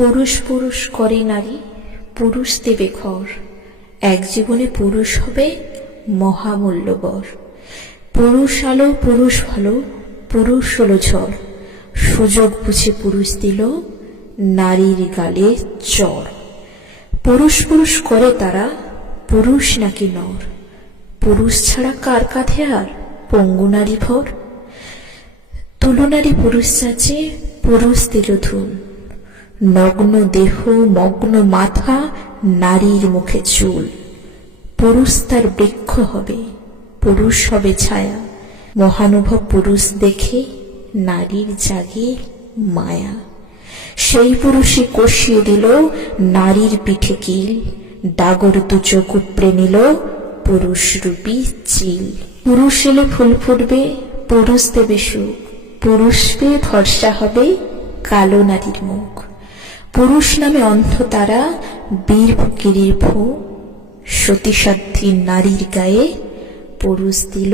পুরুষ পুরুষ করে নারী, পুরুষ দেবে ঘর, এক জীবনে পুরুষ হবে মহামূল্যবর। পুরুষ আলো পুরুষ ভালো, পুরুষ হলো ঝড়, সুযোগ বুঝে পুরুষ দিল নারীর গালে চড়। পুরুষ পুরুষ করে তারা, পুরুষ নাকি নর, পুরুষ ছাড়া কার কাঁধে আর পঙ্গু নারী ভর। তুলনারী পুরুষ চাচে, পুরুষ দিল ধুন, নগ্ন দেহ মগ্ন মাথা, নারীর মুখে চুল। পুরুষ তার বৃক্ষ হবে, পুরুষ হবে ছায়া, মহানুভব পুরুষ দেখে নারীর জাগে মায়া। সেই পুরুষই কষিয়ে দিল নারীর পিঠে কিল, ডাগর দু চোখ উপড়ে নিল পুরুষ রূপী চিল। পুরুষ এলে ফুল ফুটবে, পুরুষ দেবে সুখ, পুরুষ পেয়ে ভরসা হবে কালো নারীর মুখ। পুরুষ নামে অন্ধ তারা, বীর ফকিরের ভূ, সতীসাধ্বী নারীর গায়ে পুরুষ দিল